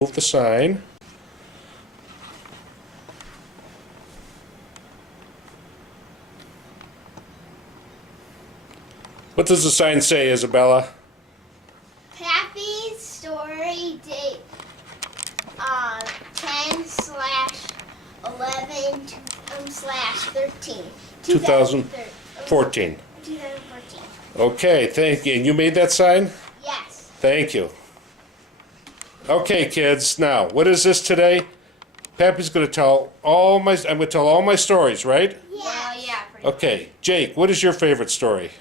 Move the sign. What does the sign say, Isabella? Pappy Story date 10/11/13. 2014. 2014. Okay, thank you. And you made that sign? Yes. Thank you. Okay, kids. Now, what is this today? Pappy's going to tell I'm going to tell all my stories, right? Yes. Yeah. Okay, Jake, what is your favorite story?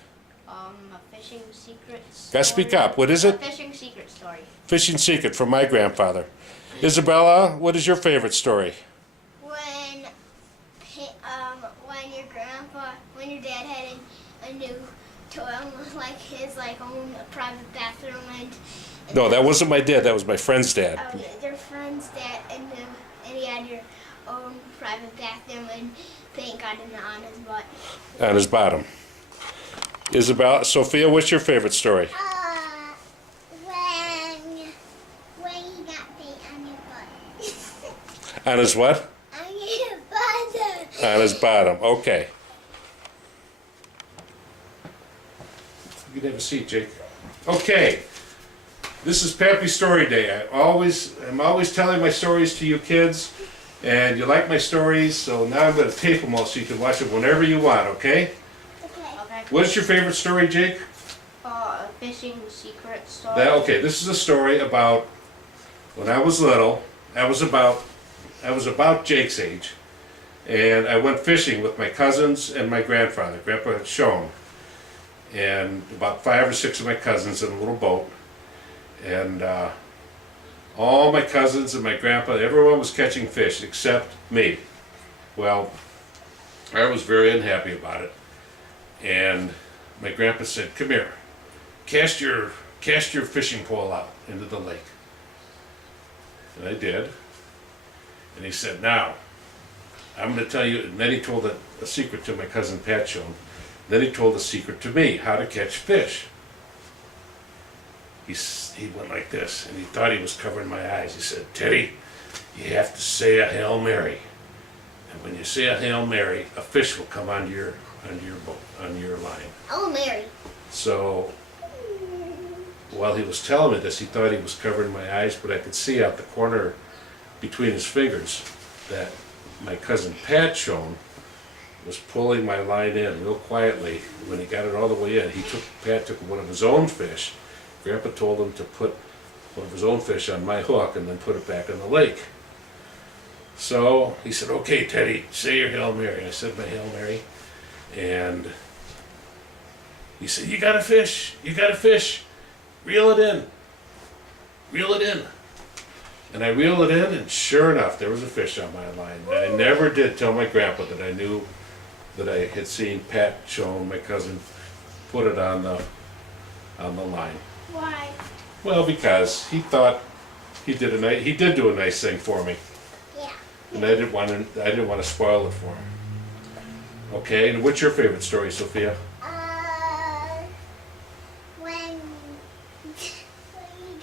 A fishing secret story. Gotta speak up. What is A it? fishing secret story. Fishing Secret from my grandfather. Isabella, what is your favorite story? When your dad had a new toy, like his own private bathroom and No, that wasn't my dad. That was my friend's dad. their friend's dad and he had your own private bathroom and paint got on his butt. On his bottom. Isabella, Sphia, what's your favorite story? When he got paint on his butt. On his what? On his butt. On his bottom. Okay. You can have a seat, Jake. Okay. This is Pappy Story Day. I'm always telling my stories to you kids, and you like my stories, so now I'm going to tape them all so you can watch them whenever you want, okay? Okay. What's your favorite story, Jake? A fishing secret story. Okay, this is a story about when I was little. I was about Jake's age, and I went fishing with my cousins and my grandfather. Grandpa had shown, and about 5 or 6 of my cousins in a little boat, and all my cousins and my grandpa, everyone was catching fish except me. Well, I was very unhappy about it, and my grandpa said, "Come here, cast your fishing pole out into the lake." And I did. And he said, "Now, I'm going to tell you," and then he told a secret to my cousin Pat Schoen. Then he told a secret to me, how to catch fish. He went like this, and he thought he was covering my eyes. He said, "Teddy, you have to say a Hail Mary. And when you say a Hail Mary, a fish will come onto your boat, on your line." Oh, Mary. So while he was telling me this, he thought he was covering my eyes, but I could see out the corner between his fingers that my cousin Pat Schoen was pulling my line in real quietly. When he got it all the way in, Pat took one of his own fish. Grandpa told him to put one of his own fish on my hook and then put it back in the lake. So he said, "Okay, Teddy, say your Hail Mary." I said my Hail Mary, and he said, "You got a fish, reel it in, reel it in." And I reeled it in, and sure enough, there was a fish on my line. And I never did tell my grandpa that I knew that I had seen Pat Schoen, my cousin, put it on the line. Why? Well, because he thought he did do a nice thing for me, Yeah. and I didn't want to spoil it for him. Okay, and what's your favorite story, Sphia? When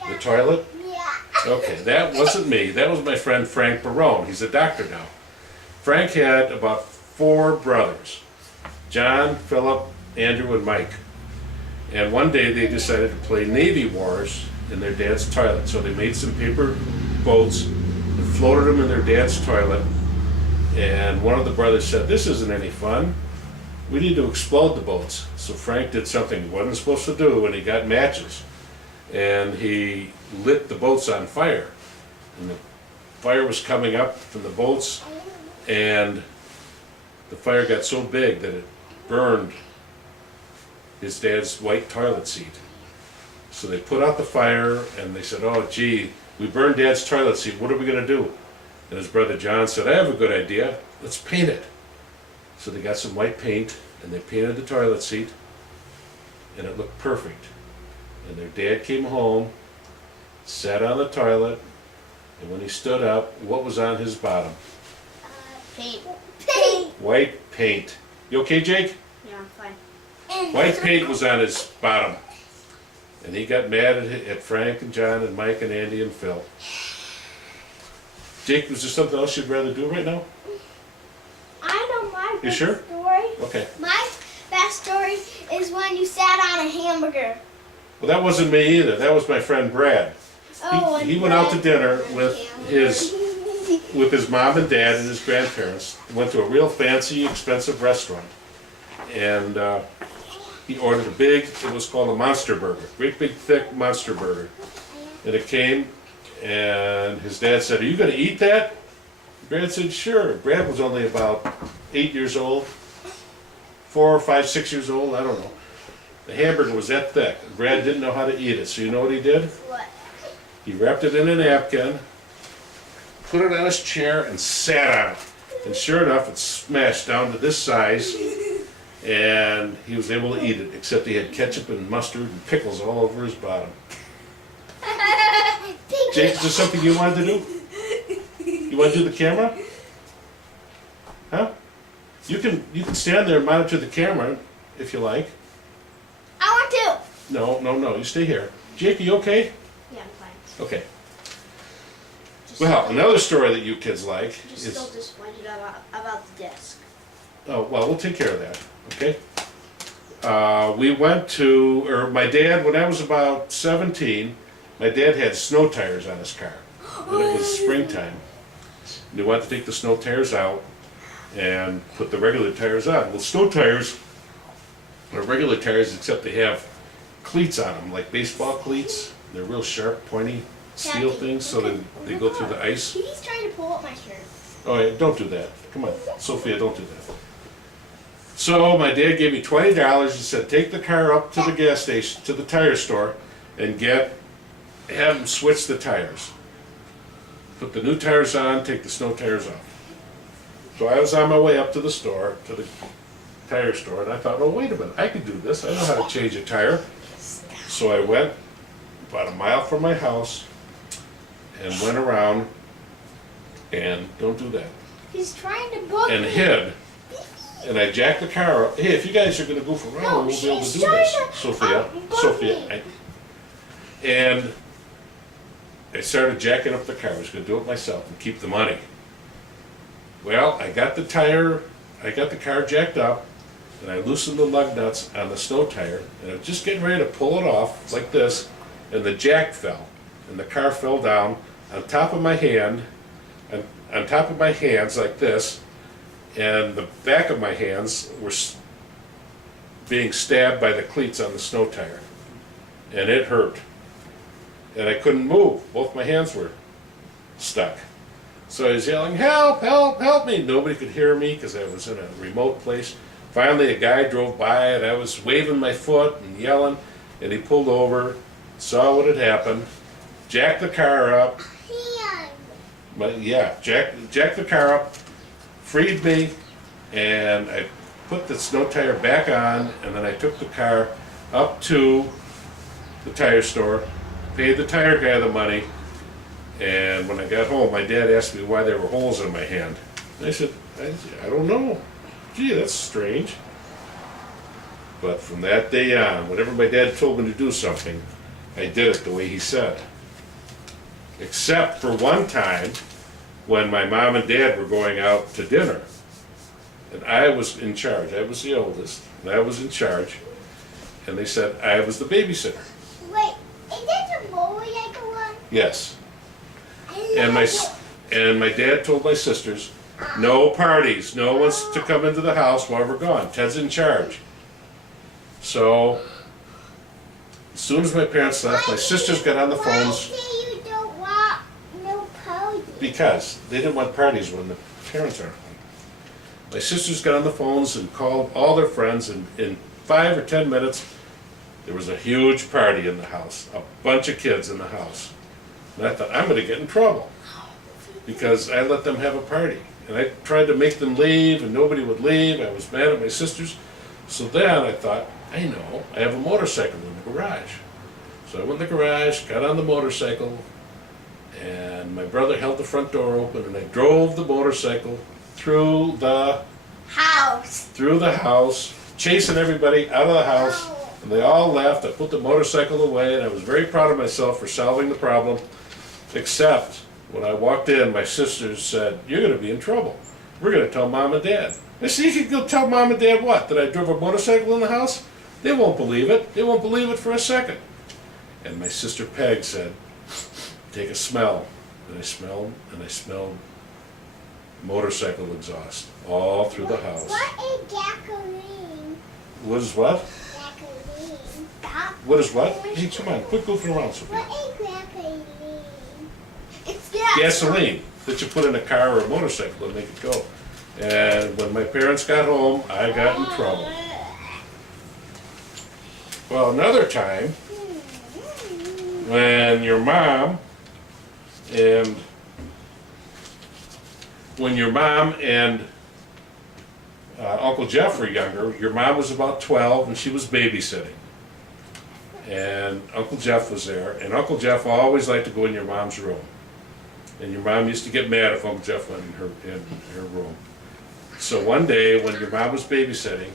The toilet? Yeah. Okay, that wasn't me. That was my friend Frank Barone. He's a doctor now. Frank had about 4 brothers, John, Philip, Andrew, and Mike. And one day they decided to play Navy Wars in their dad's toilet. So they made some paper boats and floated them in their dad's toilet. And one of the brothers said, "This isn't any fun. We need to explode the boats." So Frank did something he wasn't supposed to do, and he got matches. And he lit the boats on fire. And the fire was coming up from the boats, and the fire got so big that it burned his dad's white toilet seat. So they put out the fire, and they said, "Oh, gee, we burned Dad's toilet seat. What are we going to do?" And his brother John said, "I have a good idea. Let's paint it." So they got some white paint, and they painted the toilet seat, and it looked perfect. And their dad came home, sat on the toilet, and when he stood up, what was on his bottom? Paint. White paint. You okay, Jake? Yeah, I'm fine. White paint was on his bottom. And he got mad at Frank and John and Mike and Andy and Phil. Jake, was there something else you'd rather do right now? I know my You best sure? story. Okay. My best story is when you sat on a hamburger. Well, that wasn't me either. That was my friend Brad. Oh, He went out to dinner with his mom and dad and his grandparents. Went to a real fancy, expensive restaurant. And he ordered it was called a monster burger. Great big, thick monster burger. And it came, and his dad said, "Are you gonna eat that?" Brad said, "Sure." Brad was only about 8 years old, 4, 5, 6 years old, I don't know. The hamburger was that thick. Brad didn't know how to eat it, so you know what he did? What? He wrapped it in a napkin, put it on his chair, and sat on it. And sure enough, it smashed down to this size, and he was able to eat it, except he had ketchup and mustard and pickles all over his bottom. Jake, is there something you wanted to do? You want to do the camera? Huh? You can stand there and monitor the camera if you like. I want to. No, you stay here. Jake, are you okay? Yeah, I'm fine. Okay. Just Well, still- another story that you kids like Just is... still disappointed about the disc. Oh, well, we'll take care of that, okay? We went to, or my dad, when I was about 17, my dad had snow tires on his car. And it was springtime. And he wanted to take the snow tires out and put the regular tires on. Well, snow tires are regular tires, except they have cleats on them, like baseball cleats. They're real sharp, pointy steel Daddy, things, so they go through the ice. He's trying to pull up my shirt. Oh, yeah, don't do that. Come on, Sophia, don't do that. So my dad gave me $20. He said, take the car up to the gas station, to the tire store, and have them switch the tires. Put the new tires on, take the snow tires off. So I was on my way up to the store, to the tire store, and I thought, oh, wait a minute, I can do this. I know how to change a tire. So I went about a mile from my house and went around, and don't do that, He's trying to book and me. hid. And I jacked the car up. Hey, if you guys are going to goof around, No, we'll be able to she's do trying this. to Sophia, book Sophia. me. And I started jacking up the car. I was going to do it myself and keep the money. Well, I got the car jacked up, and I loosened the lug nuts on the snow tire, and I was just getting ready to pull it off like this, and the jack fell, and the car fell down on top of my hand, and on top of my hands like this, and the back of my hands were being stabbed by the cleats on the snow tire, and it hurt, and I couldn't move. Both my hands were stuck. So I was yelling, help, help, help me. Nobody could hear me because I was in a remote place. Finally, a guy drove by, and I was waving my foot and yelling, and he pulled over, saw what had happened, jacked the car up. Jacked the car up, freed me, and I put the snow tire back on, and then I took the car up to the tire store, paid the tire guy the money, and when I got home, my dad asked me why there were holes in my hand. And I said, I don't know. Gee, that's strange. But from that day on, whenever my dad told me to do something, I did it the way he said. Except for one time when my mom and dad were going out to dinner. And I was in charge. I was the oldest, and I was in charge. And they said I was the babysitter. Wait, is that the motorcycle one? Yes. I And love my dad told my sisters, no parties, no one's to come into the house while we're gone. Ted's in charge. So, as soon as my parents left, my sisters got on the Why phones say you don't want no party? because they didn't want parties when the parents aren't home. My sisters got on the phones and called all their friends, and in 5 or 10 minutes, there was a huge party in the house, a bunch of kids in the house. And I thought, I'm going to get in trouble because I let them have a party. And I tried to make them leave, and nobody would leave. I was mad at my sisters. So then I thought, I know, I have a motorcycle in the garage. So I went in the garage, got on the motorcycle, and my brother held the front door open, and I drove the motorcycle through the house, chasing everybody out of the house, and they all left. I put the motorcycle away, and I was very proud of myself for solving the problem, except When I walked in, my sisters said, "You're going to be in trouble. We're going to tell Mom and Dad." I said, "You could go tell Mom and Dad what? That I drove a motorcycle in the house? They won't believe it. They won't believe it for a second." And my sister Peg said, "Take a smell." And I smelled motorcycle exhaust all through the house. What is gasoline? What is what? Gasoline. What is what? Hey, come on, quit goofing around, Sophia. What is gasoline? It's gas. Gasoline that you put in a car or a motorcycle to make it go. And when my parents got home, I got in trouble. Well, another time, when your mom and Uncle Jeff were younger, your mom was about 12 and she was babysitting. And Uncle Jeff was there, and Uncle Jeff always liked to go in your mom's room. And your mom used to get mad if Uncle Jeff went in her room. So one day when your mom was babysitting,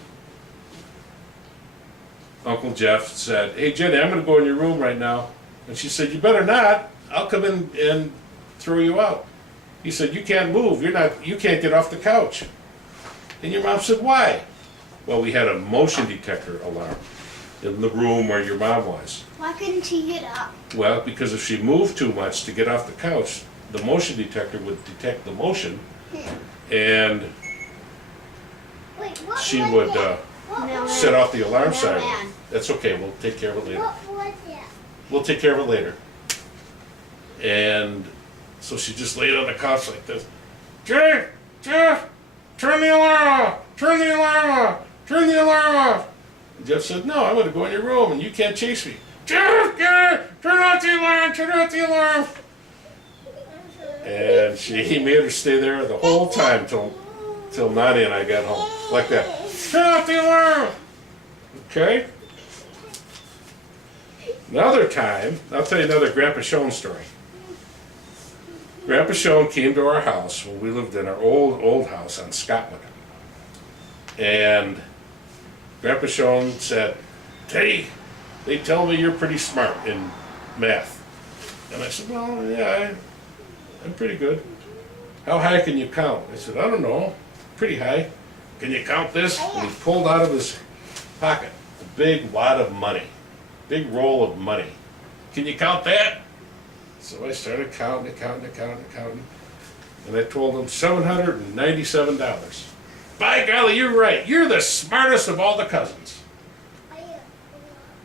Uncle Jeff said, "Hey Jenny, I'm going to go in your room right now." And she said, "You better not. I'll come in and throw you out." He said, "You can't move. You can't get off the couch." And your mom said, "Why?" "Well, we had a motion detector alarm in the room where your mom was." Why couldn't she get up? Well, because if she moved too much to get off the couch, the motion detector would detect the motion, and Wait, what she was would that? What No. was set off the alarm siren. man. That's okay, we'll take care of it later. What was that? We'll take care of it later. And so she just laid on the couch like this. "Jeff, turn the alarm off! Turn the alarm off! Turn the alarm off!" And Jeff said, "No, I'm going to go in your room and you can't chase me." "Jeff, turn off the alarm! Turn off the alarm!" And he made her stay there the whole time till Nadia and I got home. Like that. "Turn off the alarm!" Okay? Another time, I'll tell you another Grandpa Schoen story. Grandpa Schoen came to our house when we lived in our old house on Scotland. And Grandpa Schoen said, "Teddy, they tell me you're pretty smart in math." And I said, "Well, yeah, I'm pretty good." "How high can you count?" I said, "I don't know, pretty high." "Can you count this?" And he pulled out of his pocket a big wad of money, big roll of money. "Can you count that?" So I started counting. And I told him $797. "By golly, you're right. You're the smartest of all the cousins."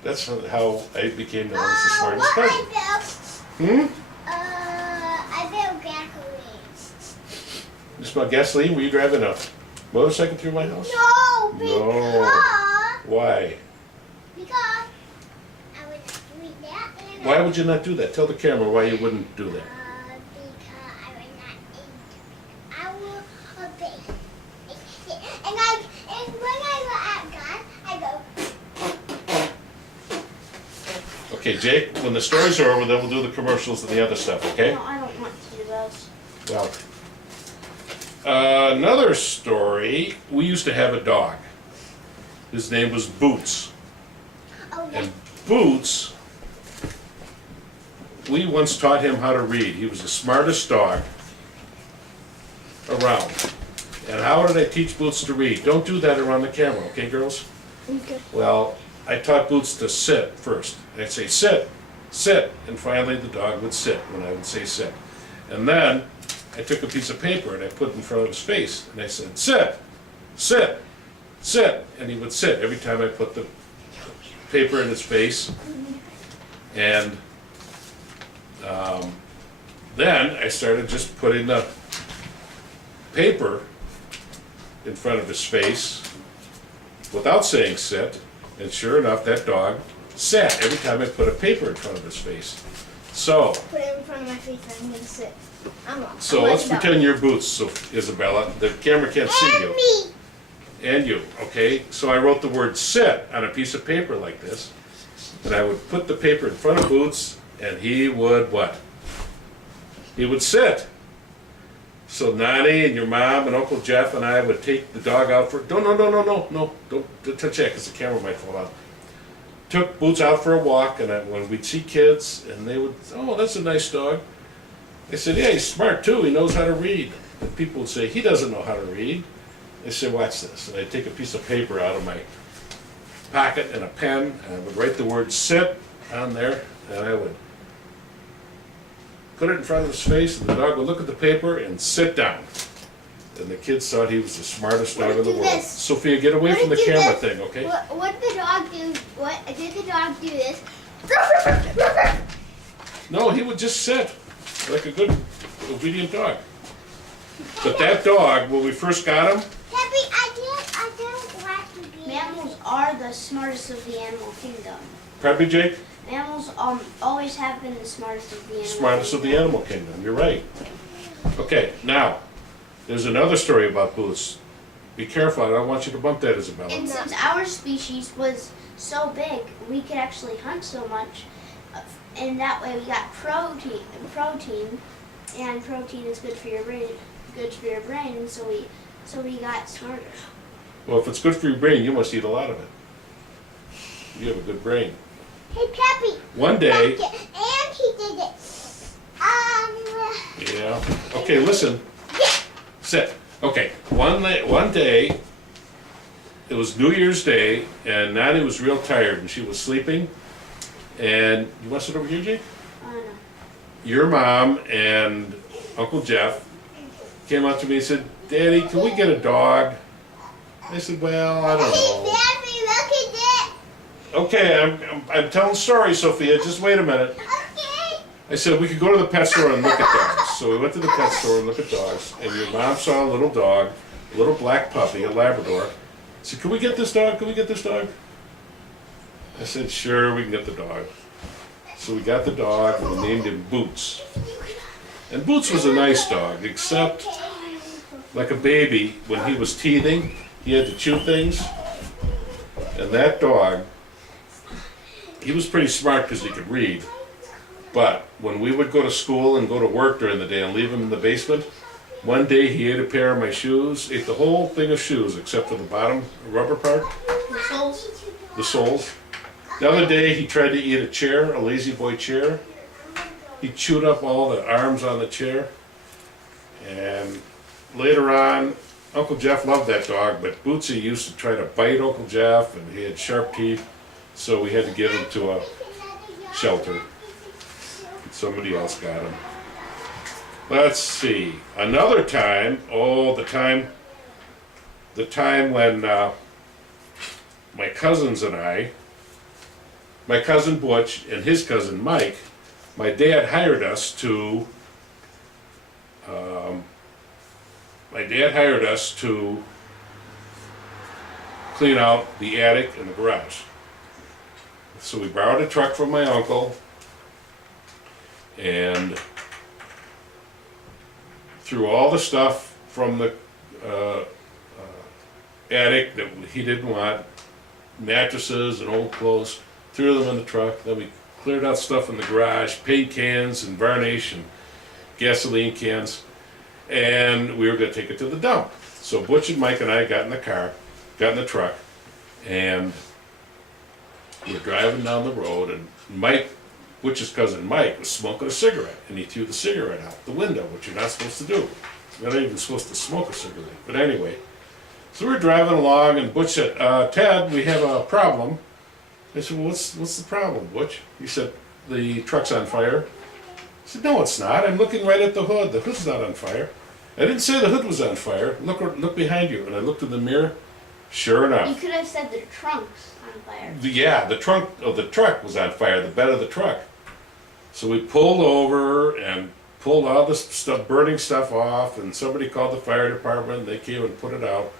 That's how I became known as the smartest What cousin. I Hmm? built gasoline. You smell gasoline? Were you driving a motorcycle through my house? No, No. Why? because I was doing that and Why would you not do that? Tell the camera why you wouldn't do that. because I was not into I will obey. And when I go at God, I go. Okay, Jake, when the stories are over, then we'll do the commercials and the other stuff, okay? No, I don't want to do those. Well, another story, we used to have a dog. His name was Boots. Oh yeah. And Boots, we once taught him how to read. He was the smartest dog around. And how did I teach Boots to read? Don't do that around the camera, okay, girls? Okay. Well, I taught Boots to sit first. I'd say, "Sit, sit," and finally the dog would sit when I would say sit. And then I took a piece of paper and I put it in front of his face, and I said, "Sit, sit, sit," and he would sit every time I put the paper in his face. And then I started just putting the paper in front of his face without saying sit, and sure enough, that dog sat every time I put a paper in front of his face. So, Put it in front of my face and I'm gonna sit. so let's pretend you're Boots, so Isabella. The camera can't see And you. me. And you, okay? So I wrote the word sit on a piece of paper like this, and I would put the paper in front of Boots, and he would what? He would sit. So Nani and your mom and Uncle Jeff and I would take the dog out for, no, don't touch that because the camera might fall out. Took Boots out for a walk, and when we'd see kids, and they would, "Oh, that's a nice dog." I said, yeah, he's smart too, he knows how to read. And people would say, he doesn't know how to read. I said, watch this. And I'd take a piece of paper out of my pocket and a pen, and I would write the word sit on there, and I would put it in front of his face, and the dog would look at the paper and sit down. And the kids thought he was the smartest dog in the world. This. Sophia, get away from the do camera this. thing, okay? What did the dog do? What did the dog do this? No, he would just sit like a good, obedient dog. But that dog, when we first got him, Pappy, I don't want to be. Mammals are the smartest of the animal kingdom. Pappy Jake, Mammals always have been the smartest of the animal smartest of the animal kingdom, you're right. Okay, now, there's another story about Boots. Be careful, I don't want you to bump that, Isabella. And since our species was so big, we could actually hunt so much, and that way we got protein, and protein is good for your brain, and so we got smarter. Well, if it's good for your brain, you must eat a lot of it. You have a good brain. Hey, Pappy. One day, And he did it. yeah, okay, listen. Sit. Okay, one day, it was New Year's Day, and Nani was real tired, and she was sleeping. And you want to sit over here, Jake? I don't know. Your mom and Uncle Jeff came up to me and said, Daddy, can we get a dog? I said, well, I don't know. Pappy, look at it. Okay, I'm telling stories, Sophia, just wait a minute. Okay. I said, we could go to the pet store and look at dogs. So we went to the pet store and looked at dogs, and your mom saw a little dog, a little black puppy, a Labrador. I said, can we get this dog? Can we get this dog? I said, sure, we can get the dog. So we got the dog, and we named him Boots. And Boots was a nice dog, except like a baby, when he was teething, he had to chew things. And that dog, he was pretty smart because he could read. But when we would go to school and go to work during the day and leave him in the basement, one day he ate a pair of my shoes, ate the whole thing of shoes except for the bottom rubber part, The soles. the soles. The other day he tried to eat a chair, a lazy boy chair. He chewed up all the arms on the chair. And later on, Uncle Jeff loved that dog, but Bootsy used to try to bite Uncle Jeff, and he had sharp teeth, so we had to give him to a shelter. Somebody else got him. Let's see. Another time, the time when my cousins and my cousin Butch and his cousin Mike, my dad hired us to clean out the attic and the garage. So we borrowed a truck from my uncle and threw all the stuff from the attic that he didn't want, mattresses and old clothes, threw them in the truck. Then we cleared out stuff in the garage, paint cans and varnish and gasoline cans, and we were going to take it to the dump. So Butch and Mike and I got in the truck, and we were driving down the road, and Mike, Butch's cousin Mike, was smoking a cigarette, and he threw the cigarette out the window, which you're not supposed to do. You're not even supposed to smoke a cigarette. But anyway, so we're driving along, and Butch said, Ted, we have a problem. I said, well, what's the problem, Butch? He said, the truck's on fire. I said, no, it's not. I'm looking right at the hood. The hood's not on fire. I didn't say the hood was on fire. Look behind you. And I looked in the mirror. Sure enough. You could have said the trunk's on fire. Yeah, the trunk of the truck was on fire, the bed of the truck. So we pulled over and pulled all the stuff, burning stuff off, and somebody called the fire department, and they came and put it out.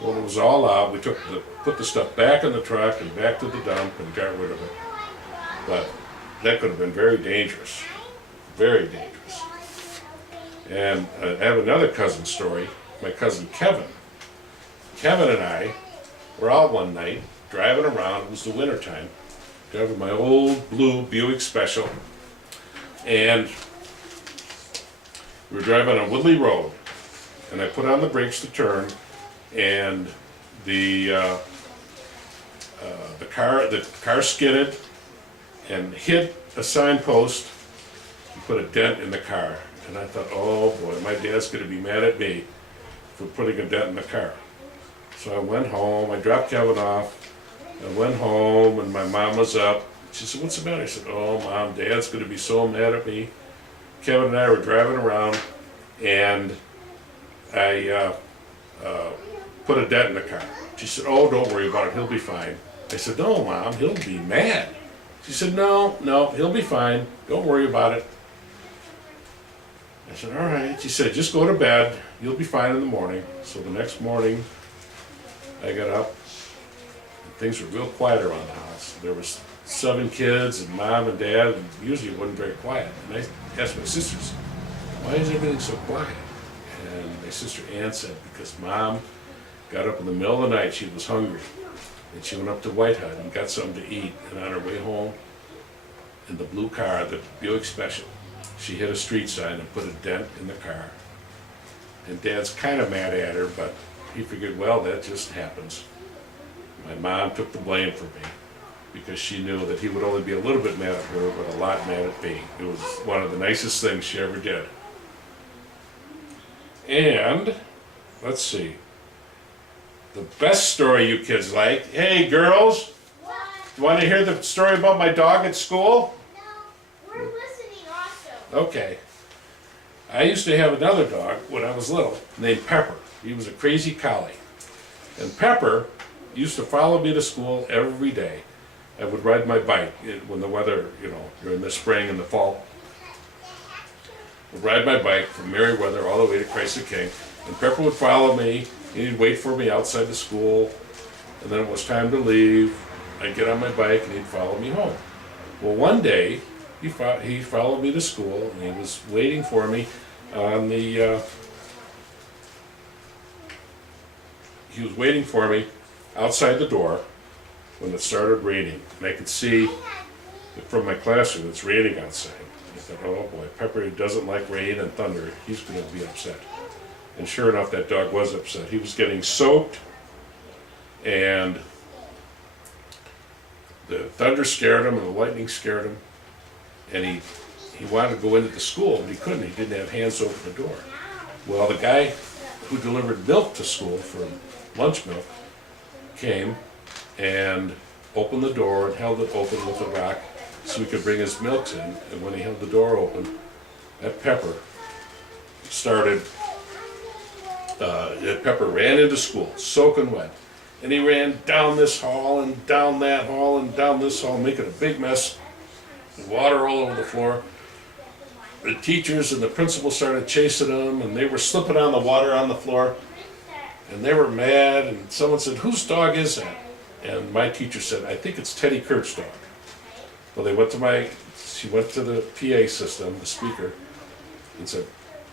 When it was all out, we put the stuff back in the truck and back to the dump and got rid of it. But that could have been very dangerous. Very dangerous. And I have another cousin story, my cousin Kevin. Kevin and I were out one night driving around, it was the winter time, driving my old blue Buick Special, and we were driving on Woodley Road, and I put on the brakes to turn, and the car skidded and hit a signpost and put a dent in the car. And I thought, oh boy, my dad's gonna be mad at me for putting a dent in the car. So I went home, I dropped Kevin off, I went home and my mom was up. She said, what's the matter? I said, oh Mom, Dad's gonna be so mad at me. Kevin and I were driving around and I put a dent in the car. She said, oh, don't worry about it, he'll be fine. I said, no Mom, he'll be mad. She said, no, he'll be fine, don't worry about it. I said, all right. She said, just go to bed, you'll be fine in the morning. So the next morning, I got up, and things were real quiet around the house. There was 7 kids, and Mom and Dad, and usually it wasn't very quiet. And I asked my sisters, why is everything so quiet? And my sister Ann said, because Mom got up in the middle of the night, she was hungry. And she went up to White Hut and got something to eat. And on her way home, in the blue car, the Buick Special, she hit a street sign and put a dent in the car. And Dad's kind of mad at her, but he figured, well, that just happens. My mom took the blame for me because she knew that he would only be a little bit mad at her, but a lot mad at me. It was one of the nicest things she ever did. And, let's see, the best story you kids like. Hey, girls, What? you want to hear the story about my dog at school? No, we're listening also. Okay. I used to have another dog when I was little named Pepper. He was a crazy collie. And Pepper used to follow me to school every day. I would ride my bike when the weather, during the spring and the fall. I'd ride my bike from Merriweather all the way to Christ the King. And Pepper would follow me. He'd wait for me outside the school. And then it was time to leave. I'd get on my bike and he'd follow me home. Well, one day, he followed me to school and he was waiting for me on the, he was waiting for me outside the door when it started raining. And I could see from my classroom it's raining outside. I thought, oh boy, Pepper doesn't like rain and thunder. He's going to be upset. And sure enough, that dog was upset. He was getting soaked and the thunder scared him and the lightning scared him. And he wanted to go into the school, but he couldn't. He didn't have hands to open the door. Well, the guy who delivered milk to school for lunch milk came and opened the door and held it open with a rock so he could bring his milks in. And when he held the door open, that Pepper ran into school, soaking wet. And he ran down this hall and down that hall and down this hall, making a big mess. Water all over the floor. The teachers and the principal started chasing him, and they were slipping on the water on the floor. And they were mad, and someone said, whose dog is that? And my teacher said, I think it's Teddy Kurt's dog. Well, she went to the PA system, the speaker, and said,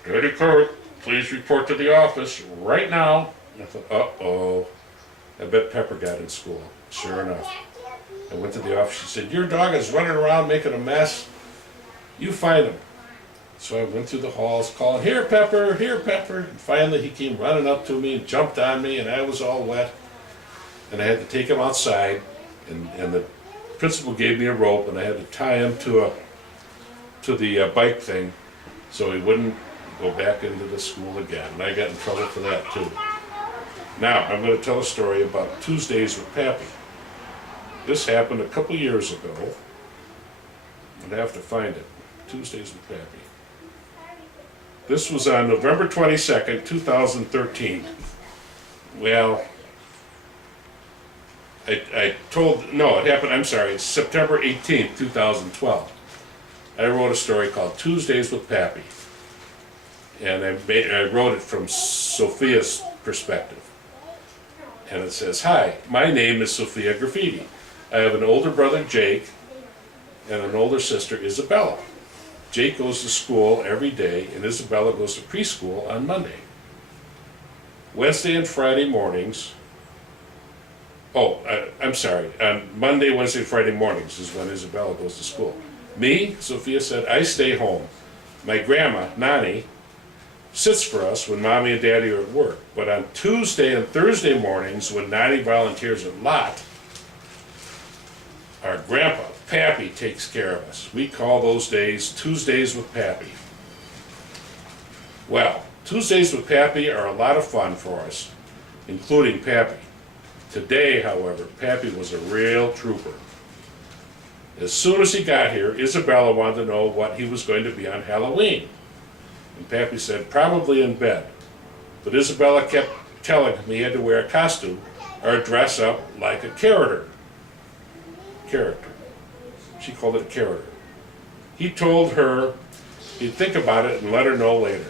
Teddy Kurt, please report to the office right now. And I thought, uh-oh, I bet Pepper got in school. Sure enough. I went to the office, she said, your dog is running around making a mess. You find him. So I went through the halls calling, here Pepper, and finally he came running up to me and jumped on me and I was all wet. And I had to take him outside and the principal gave me a rope and I had to tie him to the bike thing so he wouldn't go back into the school again. And I got in trouble for that too. Now I'm going to tell a story about Tuesdays with Pappy. This happened a couple years ago. I'd have to find it. Tuesdays with Pappy. This was on November 22nd, 2013. Well, it happened, I'm sorry, September 18th, 2012. I wrote a story called Tuesdays with Pappy. And I wrote it from Sophia's perspective. And it says, hi, my name is Sophia Graffiti. I have an older brother, Jake, and an older sister, Isabella. Jake goes to school every day, and Isabella goes to preschool on Monday. Wednesday and Friday mornings, on Monday, Wednesday, and Friday mornings is when Isabella goes to school. Me, Sophia said, I stay home. My grandma, Nani, sits for us when Mommy and Daddy are at work. But on Tuesday and Thursday mornings, when Nani volunteers a lot, our grandpa, Pappy, takes care of us. We call those days Tuesdays with Pappy. Well, Tuesdays with Pappy are a lot of fun for us, including Pappy. Today, however, Pappy was a real trooper. As soon as he got here, Isabella wanted to know what he was going to be on Halloween. And Pappy said, probably in bed. But Isabella kept telling him he had to wear a costume or dress up like a character. She called it a character. He told her he'd think about it and let her know later.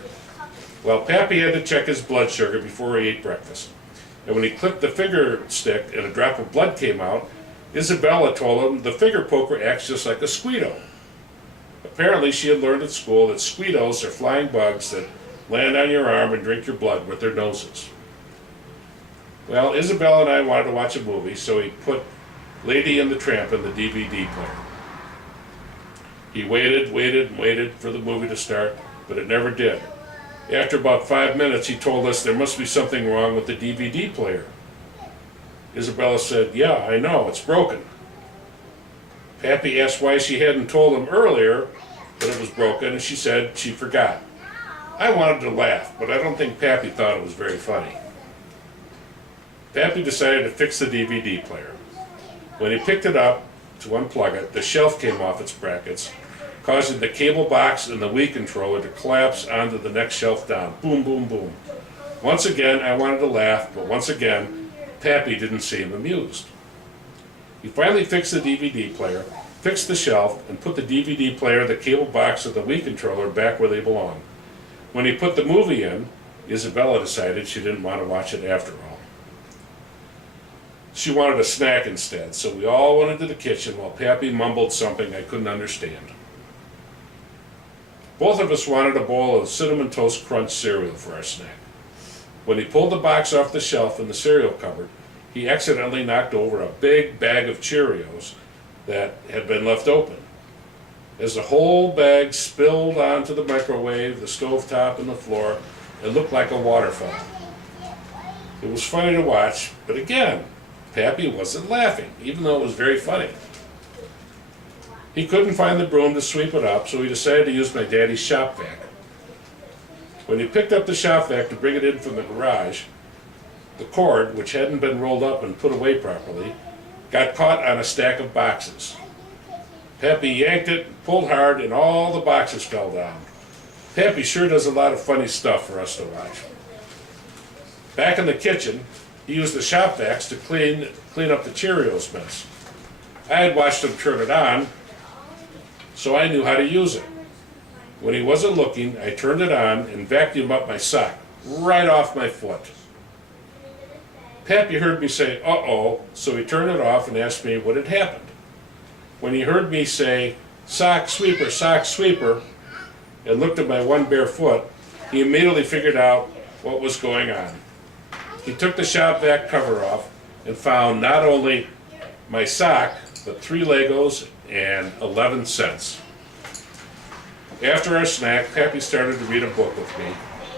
Well, Pappy had to check his blood sugar before he ate breakfast. And when he clicked the finger stick and a drop of blood came out, Isabella told him the finger poker acts just like a squeedo. Apparently she had learned at school that squeedos are flying bugs that land on your arm and drink your blood with their noses. Well, Isabella and I wanted to watch a movie, so he put Lady and the Tramp in the DVD player. He waited for the movie to start, but it never did. After about 5 minutes, he told us there must be something wrong with the DVD player. Isabella said, yeah, I know, it's broken. Pappy asked why she hadn't told him earlier that it was broken, and she said she forgot. I wanted to laugh, but I don't think Pappy thought it was very funny. Pappy decided to fix the DVD player. When he picked it up to unplug it, the shelf came off its brackets, causing the cable box and the Wii controller to collapse onto the next shelf down. Boom, boom, boom. Once again, I wanted to laugh, but once again, Pappy didn't seem amused. He finally fixed the DVD player, fixed the shelf, and put the DVD player, the cable box, and the Wii controller back where they belong. When he put the movie in, Isabella decided she didn't want to watch it after all. She wanted a snack instead, so we all went into the kitchen while Pappy mumbled something I couldn't understand. Both of us wanted a bowl of Cinnamon Toast Crunch cereal for our snack. When he pulled the box off the shelf in the cereal cupboard, he accidentally knocked over a big bag of Cheerios that had been left open. As the whole bag spilled onto the microwave, the stovetop, and the floor, it looked like a waterfall. It was funny to watch, but again, Pappy wasn't laughing, even though it was very funny. He couldn't find the broom to sweep it up, so he decided to use my daddy's shop vac. When he picked up the shop vac to bring it in from the garage, the cord, which hadn't been rolled up and put away properly, got caught on a stack of boxes. Pappy yanked it, pulled hard, and all the boxes fell down. Pappy sure does a lot of funny stuff for us to watch. Back in the kitchen, he used the shop vacs to clean up the Cheerios mess. I had watched him turn it on, so I knew how to use it. When he wasn't looking, I turned it on and vacuumed up my sock, right off my foot. Pappy heard me say, uh-oh, so he turned it off and asked me what had happened. When he heard me say, sock sweeper, and looked at my one bare foot, he immediately figured out what was going on. He took the shop vac cover off and found not only my sock, but 3 Legos and 11 cents. After our snack, Pappy started to read a book with me,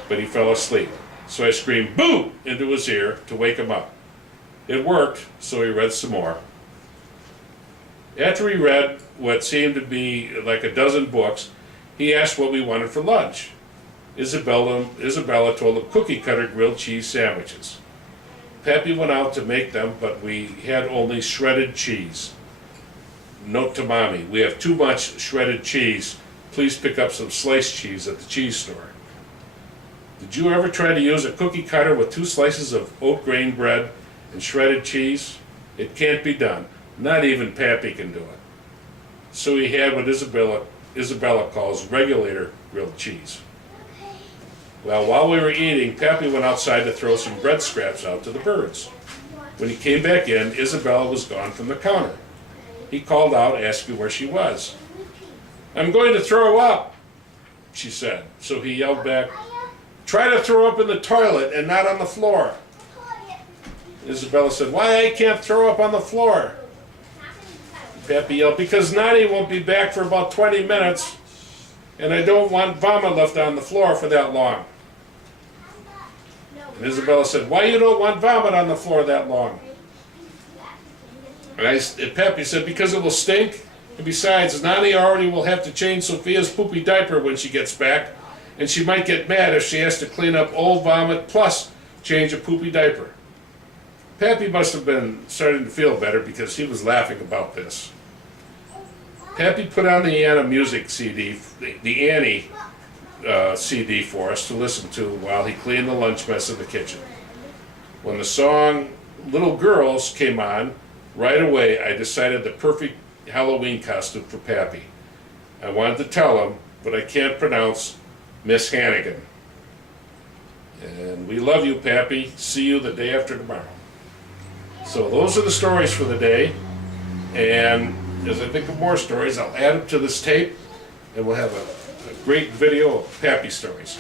but he fell asleep. So I screamed, boo, into his ear to wake him up. It worked, so he read some more. After he read what seemed to be like a dozen books, he asked what we wanted for lunch. Isabella told him cookie cutter grilled cheese sandwiches. Pappy went out to make them, but we had only shredded cheese. Note to Mommy, we have too much shredded cheese. Please pick up some sliced cheese at the cheese store. Did you ever try to use a cookie cutter with 2 slices of oat grain bread and shredded cheese? It can't be done. Not even Pappy can do it. So he had what Isabella calls regulator grilled cheese. Well, while we were eating, Pappy went outside to throw some bread scraps out to the birds. When he came back in, Isabella was gone from the counter. He called out, asking where she was. I'm going to throw up, she said. So he yelled back, try to throw up in the toilet and not on the floor. Isabella said, why I can't throw up on the floor? Pappy yelled, because Nani won't be back for about 20 minutes, and I don't want vomit left on the floor for that long. And Isabella said, why you don't want vomit on the floor that long? And Pappy said, because it will stink, and besides, Nani already will have to change Sophia's poopy diaper when she gets back, and she might get mad if she has to clean up old vomit plus change a poopy diaper. Pappy must have been starting to feel better because he was laughing about this. Pappy put on the Anna music CD, the Annie CD for us to listen to while he cleaned the lunch mess in the kitchen. When the song Little Girls came on, right away I decided the perfect Halloween costume for Pappy. I wanted to tell him, but I can't pronounce Miss Hannigan. And we love you, Pappy. See you the day after tomorrow. So those are the stories for the day. And as I think of more stories, I'll add them to this tape, and we'll have a great video of Pappy stories.